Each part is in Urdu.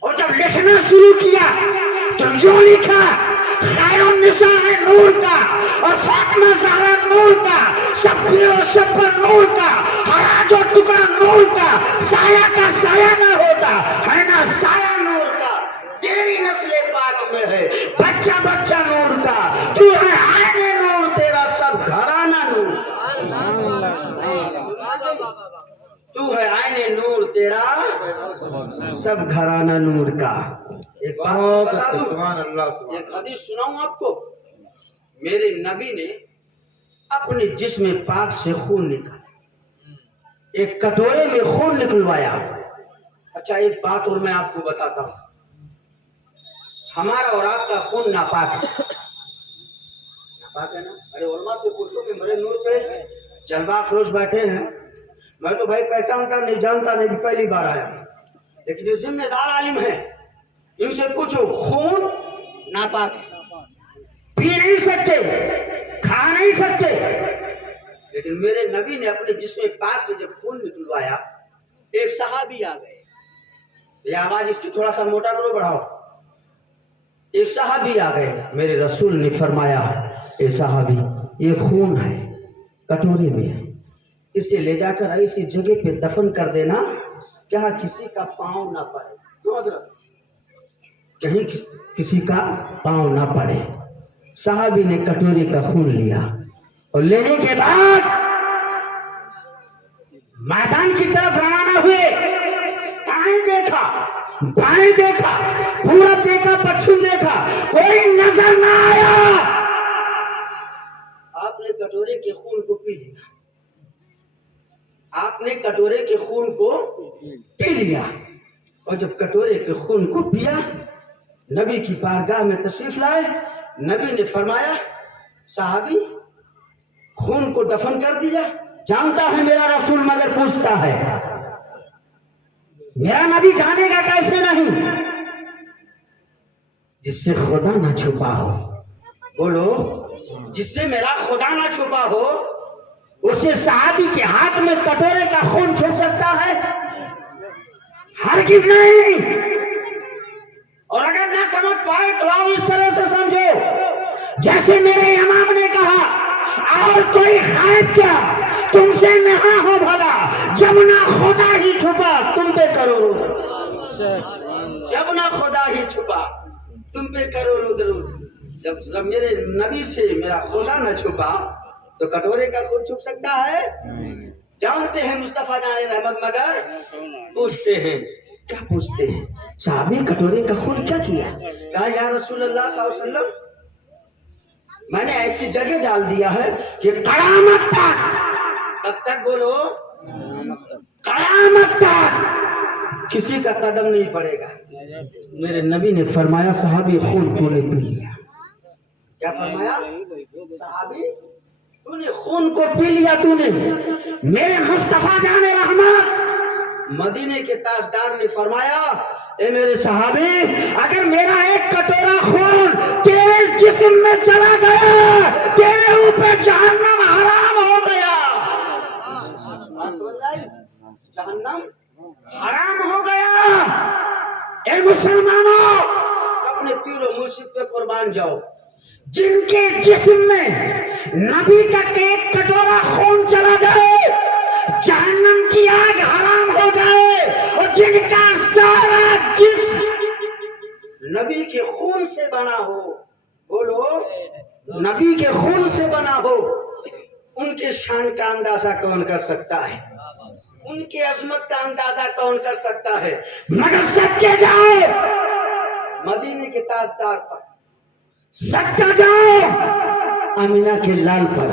اور جب لکھنا شروع کیا تو جو لکھا خیرالنساء نور کا اور فاطمہ زہرا نور کا، شبیر و شبر نور کا، ہرا جو ٹکڑا نور کا، سایہ کا سایہ نہ ہوتا ہے نا سایہ نور کا، تیری نسل پاک میں ہے بچہ بچہ نور کا، تو ہے عین نور تیرا سب گھرانہ نور کا، تو ہے عین نور تیرا سب گھرانہ نور کا۔ ایک بات بتا دوں، ایک حدیث سناؤں آپ کو، میرے نبی نے اپنے جسم پاک سے خون نکالا، ایک کٹورے میں خون نکلوایا۔ اچھا ایک بات اور میں آپ کو بتاتا ہوں، ہمارا اور آپ کا خون ناپاک ہے، ناپاک ہے نا؟ ارے علماء سے پوچھو کہ میرے نور پہ جلوہ افروز بیٹھے ہیں، میں تو بھائی پہچانتا نہیں جانتا نہیں، پہلی بار آیا، لیکن جو ذمہ دار عالم ہے ان سے پوچھو، خون ناپاک پی نہیں سکتے کھا نہیں سکتے، لیکن میرے نبی نے اپنے جسم پاک سے جب خون نکلوایا، ایک صحابی آ گئے، یہ آواز اس کی تھوڑا سا موٹا کرو بڑھاؤ، ایک صحابی آ گئے، میرے رسول نے فرمایا اے صحابی یہ خون ہے کٹورے میں ہے، اسے لے جا کر ایسی جگہ پہ دفن کر دینا کہاں کسی کا پاؤں نہ پڑے، کہیں کسی کا پاؤں نہ پڑے۔ صحابی نے کٹورے کا خون لیا اور لینے کے بعد میدان کی طرف روانہ ہوئے، دائیں دیکھا بائیں دیکھا، پورب دیکھا پچھم دیکھا، کوئی نظر نہ آیا، آپ نے کٹورے کے خون کو پی لیا، آپ نے کٹورے کے خون کو پی لیا، اور جب کٹورے کے خون کو پیا نبی کی بارگاہ میں تشریف لائے، نبی نے فرمایا صحابی خون کو دفن کر دیا، جانتا ہے میرا رسول مگر پوچھتا ہے، میرا نبی جانے گا کیسے نہیں، جس سے خدا نہ چھپا ہو، بولو جس سے میرا خدا نہ چھپا ہو، اسے صحابی کے ہاتھ میں کٹورے کا خون چھو سکتا ہے؟ ہرگز نہیں۔ اور اگر نہ سمجھ پائے تو آپ اس طرح سے سمجھو جیسے میرے امام نے کہا، اور کوئی غائب کیا تم سے نہا ہو بھلا، جب نہ خدا ہی چھپا تم پہ کرو، جب نہ خدا ہی چھپا تم پہ کرو درود، جب میرے نبی سے میرا خدا نہ چھپا تو کٹورے کا خون چھپ سکتا ہے؟ جانتے ہیں مصطفیٰ جان رحمت مگر پوچھتے ہیں، کیا پوچھتے ہیں؟ صحابی کٹورے کا خون کیا کیا؟ کہا یا رسول اللہ صلی اللہ علیہ وسلم میں نے ایسی جگہ ڈال دیا ہے کہ قیامت تک، کب تک بولو؟ قیامت تک کسی کا قدم نہیں پڑے گا۔ میرے نبی نے فرمایا صحابی خون کو نے پی لیا، کیا فرمایا؟ صحابی تو نے خون کو پی لیا، تو نے۔ میرے مصطفیٰ جان رحمت مدینے کے تاجدار نے فرمایا اے میرے صحابی اگر میرا ایک کٹورا خون تیرے جسم میں چلا گیا تیرے اوپر جہنم حرام ہو گیا، جہنم حرام ہو گیا۔ اے مسلمانوں اپنے پیر و مرشد پہ قربان جاؤ، جن کے جسم میں نبی کا ایک کٹورا خون چلا جائے جہنم کی آگ حرام ہو جائے، اور جن کا سارا جسم نبی کے خون سے بنا ہو، بولو نبی کے خون سے بنا ہو، ان کے شان کا اندازہ کون کر سکتا ہے؟ ان کے عظمت کا اندازہ کون کر سکتا ہے؟ مگر سب کے جاؤ مدینے کے تاجدار پر، سب کا جاؤ آمینہ کے لال پر،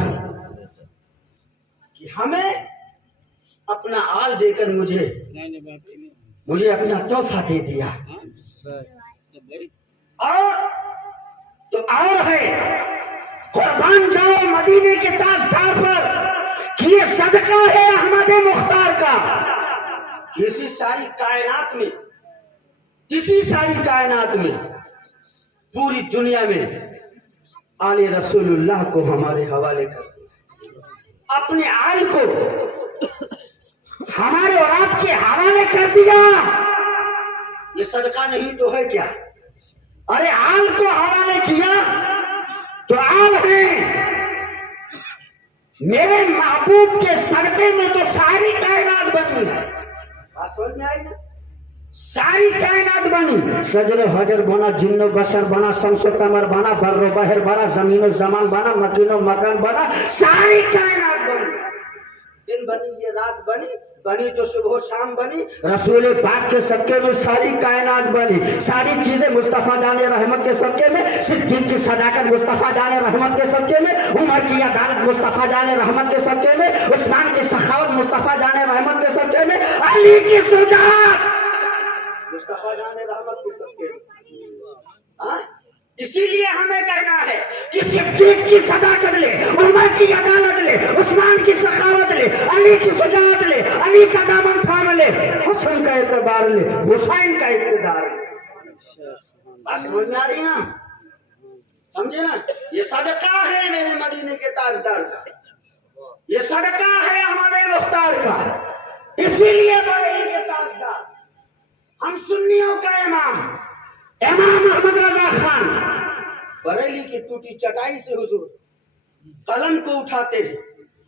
کہ ہمیں اپنا آل دے کر مجھے اپنا تحفہ دے دیا، اور ہے قربان جاؤ مدینے کے تاجدار پر کہ یہ صدقہ ہے احمد مختار کا، کسی ساری کائنات میں پوری دنیا میں آل رسول اللہ کو ہمارے حوالے کر دیا، اپنے آل کو ہمارے اور آپ کے حوالے کر دیا، یہ صدقہ نہیں تو ہے کیا؟ ارے آل کو حوالے کیا تو آل ہے میرے محبوب کے صدقے میں تو ساری کائنات بنی ہے. بات سمجھ میں آئی نا؟ ساری کائنات بنی. شجر و حجر بنا، جن و بشر بنا، شمس و قمر بنا، بر و بحر بنا، زمین و زمان بنا، مکین و مکان بنا، ساری کائنات بنی. دن بنی، یہ رات بنی، بنی تو صبح و شام بنی. رسول پاک کے صدقے میں ساری کائنات بنی. ساری چیزیں مصطفیٰ جان رحمت کے صدقے میں، صدیق کی صداقت مصطفیٰ جان رحمت کے صدقے میں، عمر کی عدالت مصطفیٰ جان رحمت کے صدقے میں، عثمان کی سخاوت مصطفیٰ جان رحمت کے صدقے میں، علی کی شجاعت مصطفیٰ جان رحمت کے صدقے میں. اسی لیے ہمیں کہنا ہے کہ صدیق کی صداقت لے، عمر کی عدالت لے، عثمان کی سخاوت لے، علی کی شجاعت لے، علی کا دامن تھام لے، حسن کا اعتبار لے، حسین کا اقتدار لے. بات سمجھ میں آ رہی نا؟ سمجھے نا؟ یہ صدقہ ہے میرے مدینے کے تاجدار کا، یہ صدقہ ہے ہمارے مختار کا. اسی لیے بریلی کے تاجدار، ہم سنیوں کا امام محمد رضا خان بریلی کی ٹوٹی چٹائی سے حضور قلم کو اٹھاتے ہیں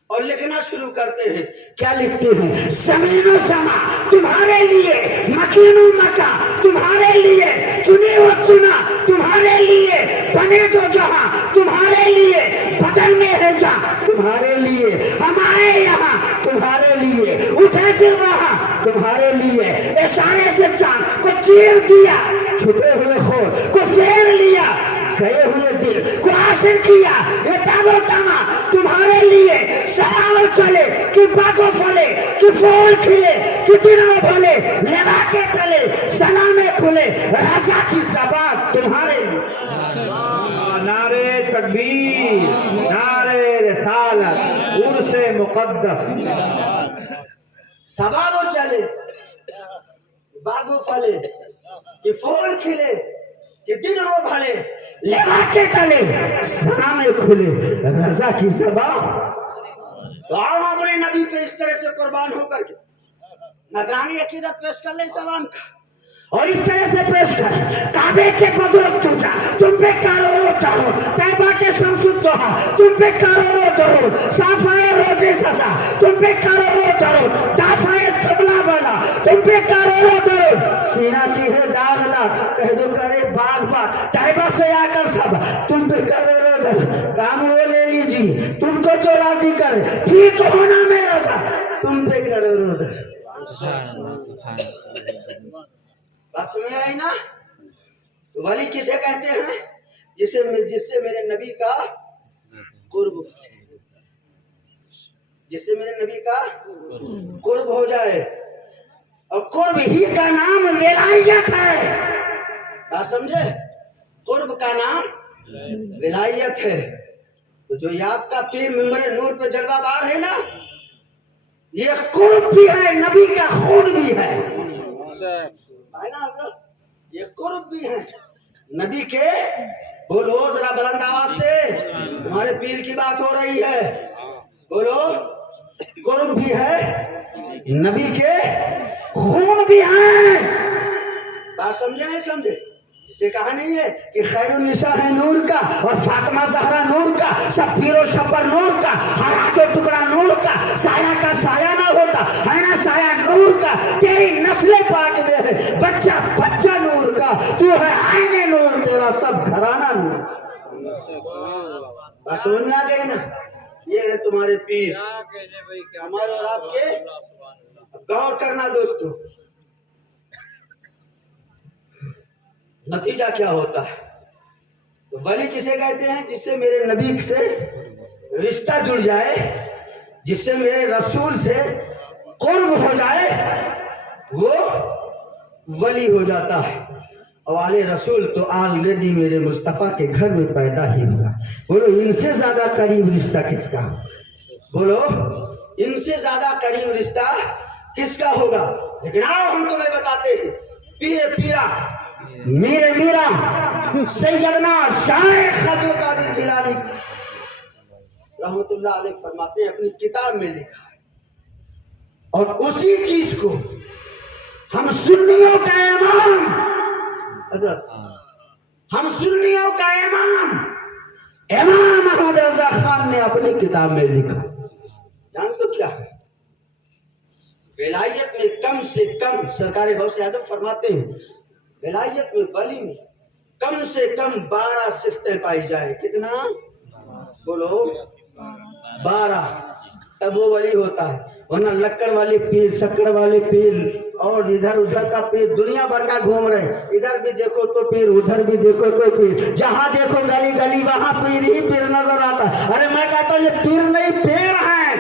اور لکھنا شروع کرتے ہیں. کیا لکھتے ہیں؟ زمین و سما تمہارے لیے، مکین و مکا تمہارے لیے، چنی و چنا تمہارے لیے، بنے دو جہاں تمہارے لیے، بدن میں ہے جا تمہارے لیے، ہم آئے یہاں تمہارے لیے، اٹھے پھر وہاں تمہارے لیے. اشارے سے چاند کو چیر دیا، چھپے ہوئے خور کو پھیر لیا، گئے ہوئے دل کو حاصل کیا. یہ تاب و تما تمہارے لیے، سراو چلے کہ باغوں پھلے، کہ پھول کھلے، کہ دنوں بھلے، لیوا کے تلے سنا میں کھلے، رضا کی زبان تمہارے لیے. نعرے تکبیر، نعرے رسالت، عرس مقدس. سبابو چلے، باغوں پھلے، کہ پھول کھلے، کہ دنوں بھلے، لیوا کے تلے سنا میں کھلے، رضا کی زبان. تو آؤ اپنے نبی پہ اس طرح سے قربان ہو کر کے نذرانی عقیدت پیش کر لیں سلام کا، اور اس طرح سے پیش کر. کعبے کے بدرک تجھا تم پہ کروڑوں درود، طیبہ کے شمس الضحا تم پہ کروڑوں درود، صافائے روزے سزا تم پہ کروڑوں درود، دافائے جبلا والا تم پہ کروڑوں درود. سینہ کی ہے داغدار کہہ دو کرے باغ باغ، طیبہ سے آ کر سب تم پہ کروڑوں درود. کام وہ لے لیجیے تم کو جو راضی کرے، ٹھیک ہونا میں رضا تم پہ کروڑوں درود. بس میں آئی نا؟ ولی کسے کہتے ہیں؟ جس سے میرے نبی کا قرب، جس سے میرے نبی کا قرب ہو جائے. اور قرب ہی کا نام ولایت ہے. بات سمجھے؟ قرب کا نام ولایت ہے. تو جو یہ آپ کا پیر منبر نور پہ جلوہ بار ہے نا، یہ قرب بھی ہے، نبی کا خون بھی ہے. یہ قرب بھی ہے نبی کے. بولو ذرا بلند آواز سے، تمہارے پیر کی بات ہو رہی ہے. بولو، قرب بھی ہے، نبی کے خون بھی ہے. بات سمجھے نہیں سمجھے؟ اسے کہا نہیں ہے کہ خیر النساء ہے نور کا، اور فاطمہ زہرا نور کا، سب پیر و شبر نور کا، ہر آنکھ ٹکڑا نور کا، سایہ کا سایہ نہ ہوتا ہے نا سایہ نور کا. تیری نسل پاک میں ہے بچہ بچہ نور کا، تو ہے آئینے نور، تیرا سب گھرانہ نور. بات سمجھ میں آ گئی نا؟ یہ ہے تمہارے پیر، ہمارے اور آپ کے. غور کرنا دوستو، نتیجہ کیا ہوتا ہے. ولی کسے کہتے ہیں؟ جس سے میرے نبی سے رشتہ جڑ جائے، جس سے میرے رسول سے قرب ہو جائے، وہ ولی ہو جاتا ہے. اور آل رسول تو آلریڈی میرے مصطفیٰ کے گھر میں پیدا ہی ہوا. بولو ان سے زیادہ قریب رشتہ کس کا؟ بولو ان سے زیادہ قریب رشتہ کس کا ہوگا؟ لیکن آؤ ہم تمہیں بتاتے ہیں. پیر پیرا میرے میرا سیدنا شیخ عبد القادر جیلانی رحمت اللہ علیہ فرماتے ہیں، اپنی کتاب میں لکھا ہے، اور اسی چیز کو ہم سنیوں کا امام حضرت، ہم سنیوں کا امام امام احمد رضا خان نے اپنی کتاب میں لکھا، جان تو کیا ہے؟ ولایت میں کم سے کم، سرکار غوث اعظم فرماتے ہیں ولایت میں ولی میں کم سے کم 12 صفتیں پائی جائیں. کتنا؟ بولو 12، تب وہ ولی ہوتا ہے. ورنہ لکڑ والے پیر، شکڑ والے پیر اور ادھر ادھر کا پیر دنیا بھر کا گھوم رہے، ادھر بھی دیکھو تو پیر، ادھر بھی دیکھو تو پیر، جہاں دیکھو گلی گلی وہاں پیر ہی پیر نظر آتا ہے. ارے میں کہتا ہوں یہ پیر نہیں پیر ہیں،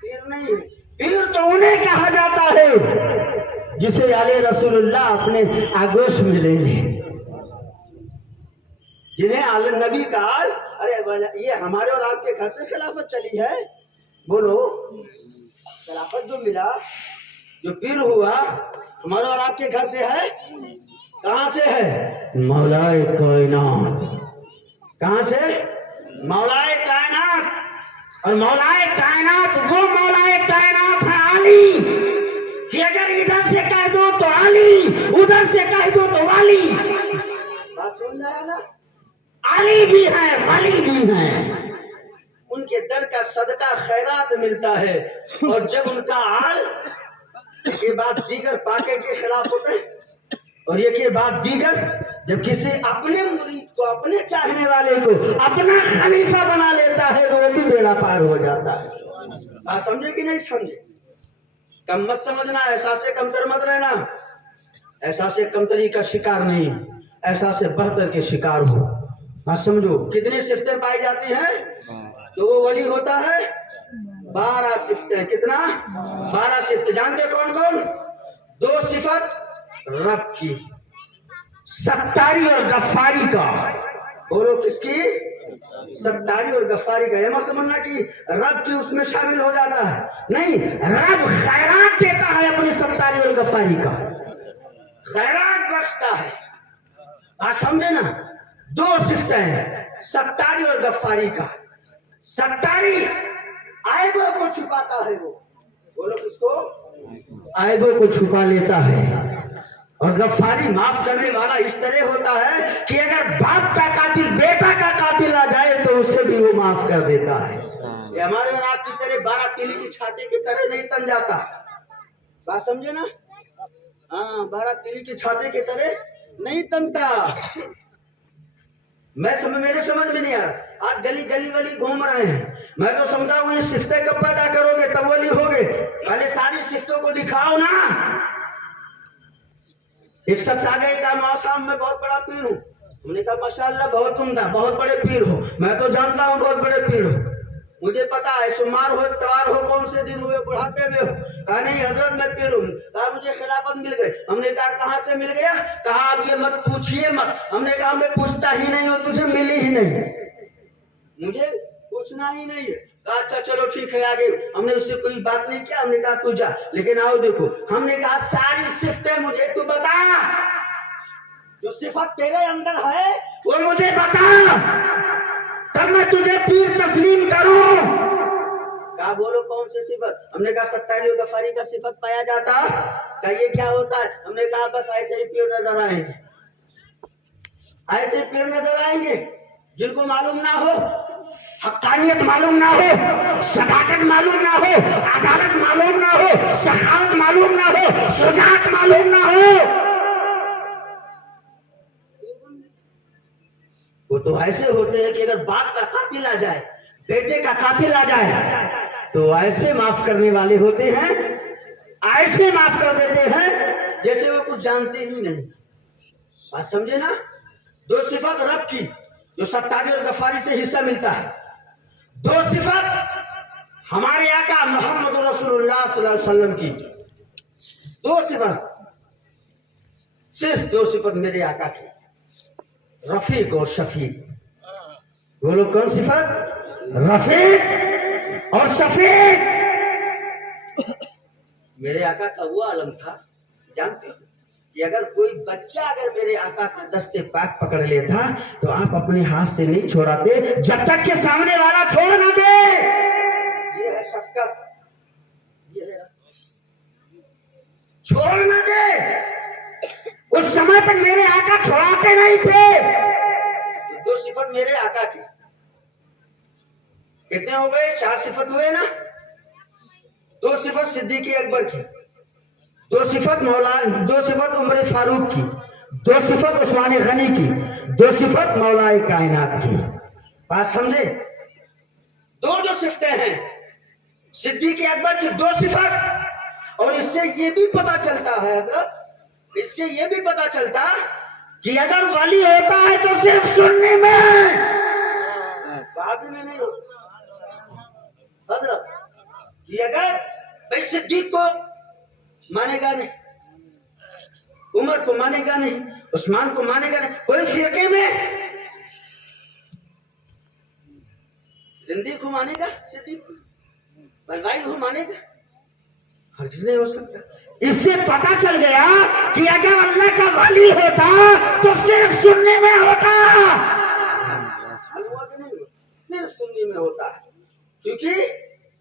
پیر نہیں، پیر تو انہیں کہا جاتا ہے جسے علیہ رسول اللہ اپنے آگوش میں لے لے، جنہیں علی نبی کا ارے یہ ہمارے اور آپ کے گھر سے خلافت چلی ہے. بولو خلافت جو ملا، جو پیر ہوا، ہمارے اور آپ کے گھر سے ہے؟ کہاں سے ہے؟ مولائے کائنات. کہاں سے؟ مولائے کائنات. اور مولائے کائنات وہ مولائے کائنات ہے علی، کہ اگر ادھر سے کہہ دو تو علی، ادھر سے کہہ دو تو والی. بات سمجھ جائے نا؟ علی بھی ہیں ولی بھی ہیں، ان کے در کا صدقہ خیرات ملتا ہے. اور جب ان کا حال کے بعد دیگر پاکے کے خلاف ہوتا ہے، اور یہ کے بعد دیگر جب کسی اپنے مرید کو، اپنے چاہنے والے کو اپنا خلیفہ بنا لیتا ہے تو وہ بھی بیڑا پار ہو جاتا ہے. آپ سمجھے کہ نہیں سمجھے؟ کم مت سمجھنا، احساس کمتر مت رہنا. احساس کمتری کا شکار نہیں، احساس بہتر کے شکار ہو. بات سمجھو. کتنی صفتیں پائی جاتی ہیں تو وہ ولی ہوتا ہے؟ 12 صفتیں. کتنا؟ 12 صفتیں. جانتے کون کون؟ 2 صفت رب کی، ستاری اور غفاری کا. بولو کس کی؟ ستاری اور غفاری کا. یہ مت سمجھنا کہ رب کی اس میں شامل ہو جاتا ہے، نہیں، رب خیرات دیتا ہے اپنی ستاری اور غفاری کا، خیرات بخشتا ہے. آپ سمجھے نا؟ 2 صفتیں ہیں، ستاری اور غفاری کا. ستاری عیبوں کو چھپاتا ہے، وہ بولو کس کو؟ عیبوں کو چھپا لیتا ہے. اور غفاری معاف کرنے والا اس طرح ہوتا ہے کہ اگر باپ کا قاتل بیٹا کا قاتل آ جائے تو اسے بھی وہ معاف کر دیتا ہے. یہ ہمارے اور آپ کی طرح 12 تیلی کی چھاتی کی طرح نہیں تن جاتا. بات سمجھے نا؟ ہاں، 12 تیلی کی چھاتی کی طرح نہیں تنتا. میرے سمجھ میں نہیں آ رہا. آج گلی گلی ولی گھوم رہے ہیں. میں تو سمجھا ہوں یہ صفتیں کب پیدا کرو گے تب ولی ہوگے. پہلے ساری صفتوں کو دکھاؤ نا. ایک شخص آ گئے، کہا معاشرہ میں بہت بڑا پیر ہوں. ہم نے کہا ماشاءاللہ بہت عمدہ، بہت بڑے پیر ہو. میں تو جانتا ہوں بہت بڑے پیر ہو، مجھے پتا ہے سمار ہو، اتوار ہو، کون سے دن ہوئے، بڑھاپے میں ہو. کہا نہیں حضرت میں پیر ہوں. کہا مجھے خلافت مل گئی. ہم نے کہا کہاں سے مل گیا؟ کہا آپ یہ مت پوچھئے مت. ہم نے کہا میں پوچھتا ہی نہیں ہوں، تجھے ملی ہی نہیں، مجھے پوچھنا ہی نہیں ہے. کہا اچھا چلو ٹھیک ہے آگے. ہم نے اس سے کوئی بات نہیں کیا. ہم نے کہا تو جا، لیکن آؤ دیکھو. ہم نے کہا ساری صفتیں مجھے تو بتا، جو صفت تیرے اندر ہے وہ مجھے بتا، تب میں تجھے پیر تسلیم کروں. کہا بولو کون سی صفت؟ ہم نے کہا ستاری و غفاری کا صفت پایا جاتا. کہا یہ کیا ہوتا ہے؟ ہم نے کہا بس ایسے ہی پیر نظر آئیں گے، ایسے پیر نظر آئیں گے جن کو معلوم نہ ہو، حقانیت معلوم نہ ہو، صداقت معلوم نہ ہو، عدالت معلوم نہ ہو، سخاوت معلوم نہ ہو، شجاعت معلوم نہ ہو. وہ تو ایسے ہوتے ہیں کہ اگر باپ کا قاتل آ جائے، بیٹے کا قاتل آ جائے تو ایسے معاف کرنے والے ہوتے ہیں، ایسے معاف کر دیتے ہیں جیسے وہ کچھ جانتے ہی نہیں. بات سمجھے نا؟ 2 صفت رب کی جو ستاری اور غفاری سے حصہ ملتا ہے. 2 صفت ہمارے آقا محمد رسول اللہ صلی اللہ علیہ وسلم کی. 2 صفت، صرف 2 صفت میرے آقا کی، رفیق اور شفیق. بولو کون صفت؟ رفیق اور شفیق. میرے آقا کا وہ عالم تھا، جانتے ہو کہ اگر کوئی بچہ اگر میرے آقا کا دستے پاک پکڑ لیتا تو آپ اپنے ہاتھ سے نہیں چھوڑاتے جب تک کہ سامنے والا چھوڑ نہ دے. یہ ہے شفقت، یہ ہے. چھوڑ نہ دے. اس سمے تک میرے آقا چھوڑاتے نہیں تھے. دو صفت میرے آقا کی. کتنے ہو گئے؟ 4 صفت ہوئے نا. 2 صفت صدیق اکبر کی, 2 صفت دو صفت عمر فاروق کی, 2 صفت عثمان غنی کی, 2 صفت مولا کائنات کی. بات سمجھے؟ 2 صفتیں ہیں صدیق اکبر کی, 2 صفت. اور اس سے یہ بھی پتا چلتا ہے حضرت, اس سے یہ بھی پتا چلتا کہ اگر ولی ہوتا ہے تو صرف سننے میں, بابی میں نہیں ہوتا حضرت. کہ اگر بھائی صدیق کو مانے گا نہیں, عمر کو مانے گا نہیں, عثمان کو مانے گا نہیں, کوئی فرقے میں زندگی کو مانے گا, صدیق کو بھائی کو مانے گا, ہرگز نہیں ہو سکتا. اس سے پتا چل گیا کہ اگر اللہ کا ولی ہوتا تو صرف سننے میں ہوتا, صرف سننے میں ہوتا. کیونکہ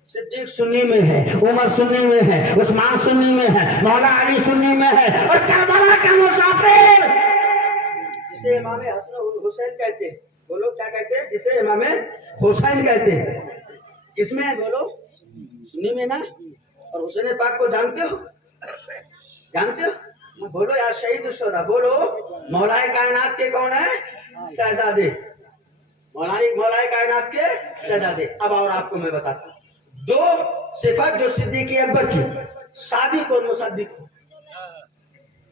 صدیق سنی میں ہے, عمر سنی میں ہے, عثمان سنی میں ہے, مولا علی سنی میں ہے, اور کربلا کا مسافر جسے امام حسن حسین کہتے ہیں, بولو کیا کہتے ہیں؟ جسے امام حسین کہتے ہیں. کس میں ہے بولو؟ سنی میں نا. اور حسین پاک کو جانتے ہو؟ جانتے ہو؟ بولو یار شہید الشہداء, بولو مولا کائنات کے کون ہیں؟ شہزادے, مولا کائنات کے شہزادے. اب اور آپ کو میں بتاتا ہوں 2 صفات جو صدیق اکبر کی, صادق اور مصدق.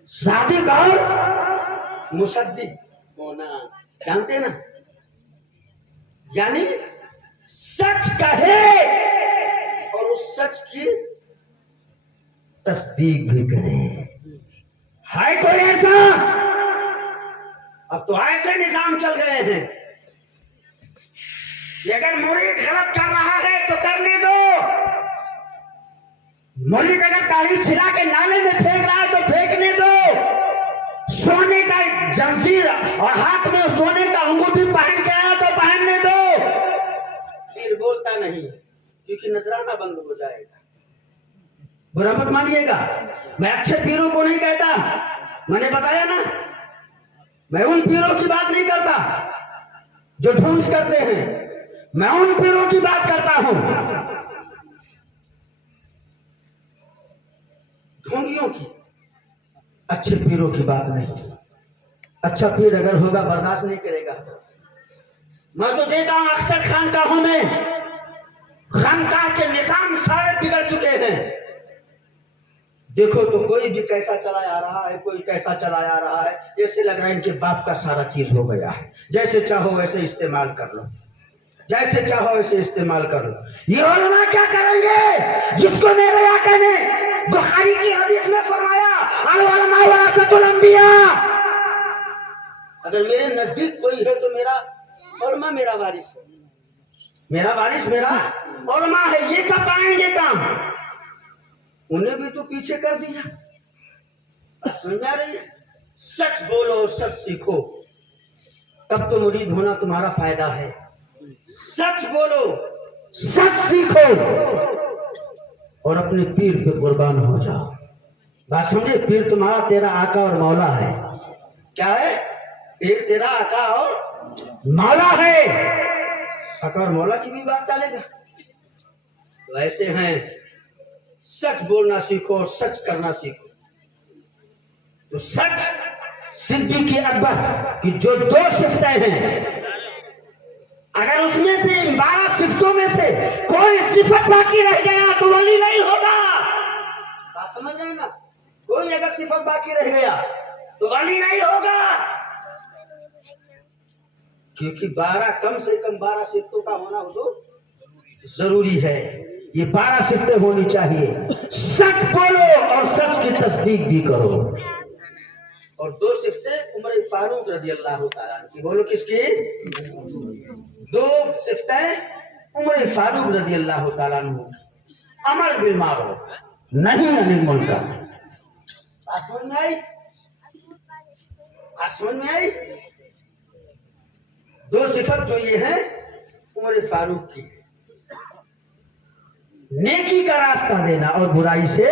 صادق اور مصدق ہونا جانتے نا, یعنی سچ کہے اور اس سچ کی تصدیق بھی کرے. ہے کوئی ایسا؟ اب تو ایسے نظام چل گئے ہیں کہ اگر مرید غلط کر رہا ہے تو کرنے دو. مرید اگر داڑھی چھلا کے نالے میں پھینک رہا ہے تو پھینکنے دو. سونے کا جنزیر اور ہاتھ میں سونے کا انگوٹھی پہن کے آیا تو پہننے دو. پھر بولتا نہیں کیونکہ نذرانہ بند ہو جائے گا. برا مت مانیے گا, میں اچھے پیروں کو نہیں کہتا, میں نے بتایا نا, میں ان پیروں کی بات نہیں کرتا جو ڈھونگ کرتے ہیں, میں ان پیروں کی بات کرتا ہوں ڈھونگیوں کی. اچھے پیروں کی بات نہیں. اچھا پیر اگر ہوگا برداشت نہیں کرے گا. میں تو دیکھتا ہوں اکثر خانقاہوں میں خانقاہ کے نظام سارے بگڑ چکے ہیں. دیکھو تو کوئی بھی کیسا چلایا آ رہا ہے, کوئی کیسا چلایا آ رہا ہے, جیسے لگ رہا ہے ان کے باپ کا سارا چیز ہو گیا ہے. جیسے چاہو ویسے استعمال کر لو, جیسے چاہو ویسے استعمال کر لو. یہ علماء کیا کریں گے جس کو میرے آقا نے بخاری کی حدیث میں فرمایا العلماء ورثۃ الانبیاء. اگر میرے نزدیک کوئی ہے تو میرا علماء میرا وارث ہے, میرا وارث میرا علماء ہے. یہ کب آئیں گے کام؟ انہیں بھی تو پیچھے کر دیا. سمجھ آ رہی ہے؟ سچ بولو اور سچ سیکھو, تب تو مرید ہونا تمہارا فائدہ ہے. سچ بولو, سچ سیکھو اور اپنے پیر پہ قربان ہو جاؤ. بات سمجھے؟ پیر تمہارا تیرا آقا اور مولا ہے. کیا ہے؟ پیر تیرا آقا اور مولا ہے. آقا اور مولا کی بھی بات ڈالے گا. تو ایسے ہیں, سچ بولنا سیکھو اور سچ کرنا سیکھو. تو سچ صدیق اکبر کی جو 2 صفتیں ہیں, اگر اس میں سے 12 صفتوں میں سے کوئی صفت باقی رہ گیا تو ولی نہیں ہوگا. بات سمجھ رہے ہیں نا؟ کوئی اگر صفت باقی رہ گیا تو ولی نہیں ہوگا. کیونکہ 12 کم سے کم 12 صفتوں کا ہونا حضور ضروری ہے. یہ 12 صفتیں ہونی چاہیے. سچ بولو اور سچ کی تصدیق بھی کرو. اور 2 صفتیں عمر فاروق رضی اللہ تعالیٰ کی. بولو کس کی؟ 2 صفتیں عمر فاروق رضی اللہ تعالیٰ عنہ. امر بالمعروف نہی عن المنکر. سمجھ میں آئی؟ سمجھ میں آئی؟ 2 صفت جو یہ ہیں عمر فاروق کی. نیکی کا راستہ دینا اور برائی سے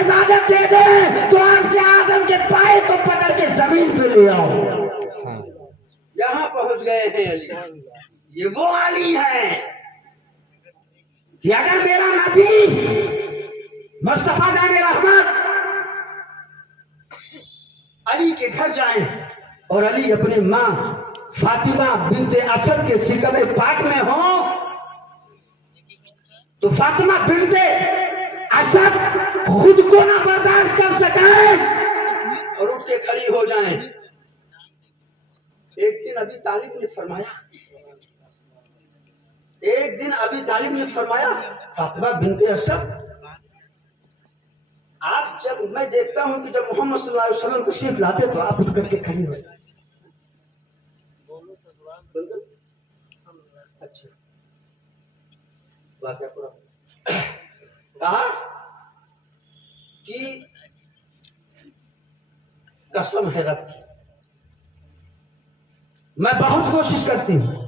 اجازت دے دیں تو عرش اعظم کے پائے کو پکڑ کے زمین پہ لے آؤ. یہاں پہنچ گئے ہیں علی. یہ وہ علی ہیں کہ اگر میرا نبی مصطفیٰ جان رحمت علی کے گھر جائیں اور علی اپنے ماں فاطمہ بنت اسد کے سکم پاک میں ہوں تو فاطمہ بنت اسد خود کو نہ برداشت کر سکیں اور اٹھ کے کھڑی ہو جائیں. ایک دن ابی طالب نے فرمایا فاطمہ بنت اسد آپ جب میں دیکھتا ہوں کہ جب محمد صلی اللہ علیہ وسلم تشریف لاتے تو آپ اٹھ کر کے کھڑی ہو جائیں. اچھا واقعہ پورا کہا کہ قسم ہے رب کی میں بہت کوشش کرتی ہوں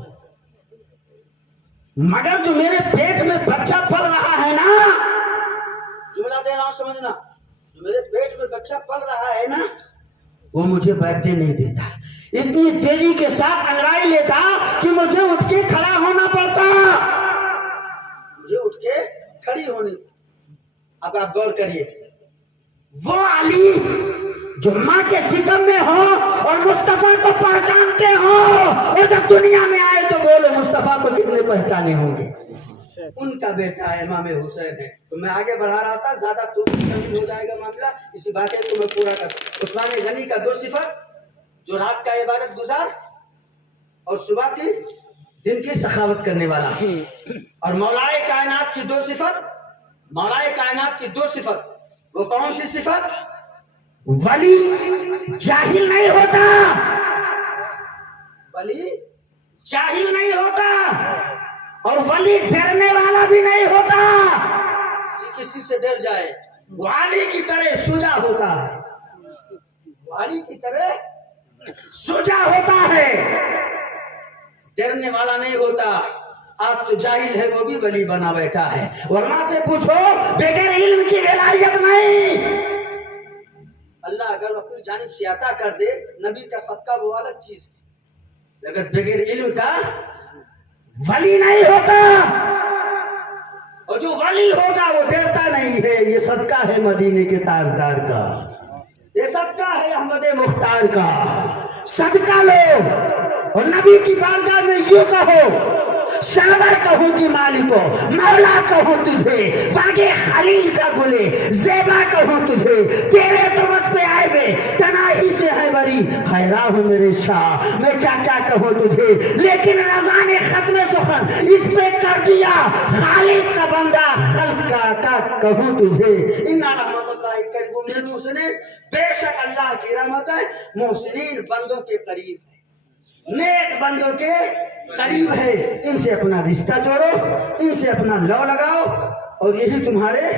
مگر جو میرے پیٹ میں بچہ پل رہا ہے نا, جملہ دے رہا ہوں سمجھنا, جو میرے پیٹ میں بچہ پل رہا ہے نا وہ مجھے بیٹھنے نہیں دیتا. اتنی تیزی کے ساتھ انگڑائی لیتا کہ مجھے اٹھ کے کھڑا ہونا پڑتا, مجھے اٹھ کے کھڑی ہونی. اب آپ غور کریے, وہ علی جو ماں کے سکم میں ہو اور مصطفیٰ کو پہچانتے ہو اور جب دنیا میں آئے تو بولو مصطفیٰ کو کتنے پہچانے ہوں گے. ان کا بیٹا امام حسین ہے. تو میں آگے بڑھا رہا تھا, زیادہ تو ہو جائے گا معاملہ, اسی واقعے کو میں پورا کرتا. عثمان غنی کا 2 صفت, جو رات کا عبادت گزار اور صبح کی دن کی سخاوت کرنے والا, اور مولائے کائنات کی 2 صفت, مولائے کائنات کی 2 صفت. وہ کون سی صفت؟ ولی جاہل نہیں ہوتا, ولی جاہل نہیں ہوتا, اور ولی ڈرنے والا بھی نہیں ہوتا کہ کسی سے ڈر جائے. والی کی طرح سجا ہوتا ہے, والی کی طرح سجا ہوتا ہے, ڈرنے والا نہیں ہوتا. آپ تو جاہل ہے, وہ بھی ولی بنا بیٹھا ہے. ورنہ سے پوچھو بغیر علم کی ولایت نہیں. اللہ اگر اپنی جانب سے عطا کر دے نبی کا صدقہ وہ الگ چیز ہے, اگر بغیر علم کا ولی نہیں ہوتا, اور جو ولی ہوگا وہ ڈرتا نہیں ہے. یہ صدقہ ہے مدینے کے تاجدار کا, یہ صدقہ ہے احمد مختار کا. صدقہ لو اور نبی کی بارگاہ میں یوں کہو, سرور کہوں کہ مالکو, مولا کہوں تجھے, باغے خلیل کا گلے, زیبا کہوں تجھے, تیرے تو بس پہ آئے بے تناہی سے ہے بری, حیران ہوں میرے شاہ میں کیا کیا کہوں تجھے. لیکن رضا نے ختم سخن اس پہ کر دیا, خالق کا بندہ خلق کا کہوں تجھے. انا رحمت اللہ قریب من المحسنین, بے شک اللہ کی رحمت ہے محسنین بندوں کے قریب ہے, نیک بندوں کے قریب ہے. ان سے اپنا رشتہ جوڑو, ان سے اپنا لو لگاؤ, اور یہی تمہارے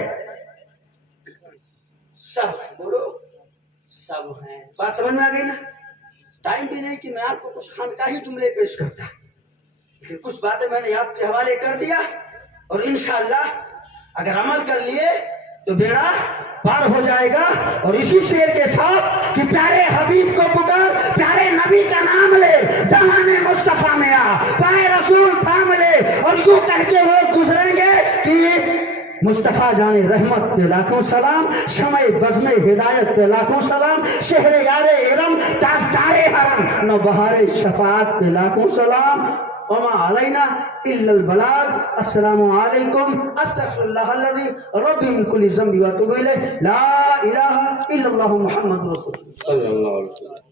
سب بولو سب ہیں. بات سمجھ میں آ گئی نا؟ ٹائم بھی نہیں کہ میں آپ کو کچھ خانقاہی جملے پیش کرتا, لیکن کچھ باتیں میں نے آپ کے حوالے کر دیا, اور انشاءاللہ اگر عمل کر لیے تو بیڑا پار ہو جائے گا. اور اسی شعر کے ساتھ کہ پیارے حبیب کو پکار, پیارے نبی کا نام لے, دامن مصطفیٰ میں آ, پائے رسول تھام لے, اور یوں کہہ کے وہ گزریں گے کہ مصطفیٰ جان رحمت پہ لاکھوں سلام, شمع بزم ہدایت پہ لاکھوں سلام, شہر یار ارم تاجدار حرم, نوبہار شفاعت پہ لاکھوں سلام. وما علینا الا البلاغ. السلام علیکم. استغفر اللہ الذی ربی من کل ذنب واتوب الیہ. لا الہ الا اللہ محمد رسول اللہ.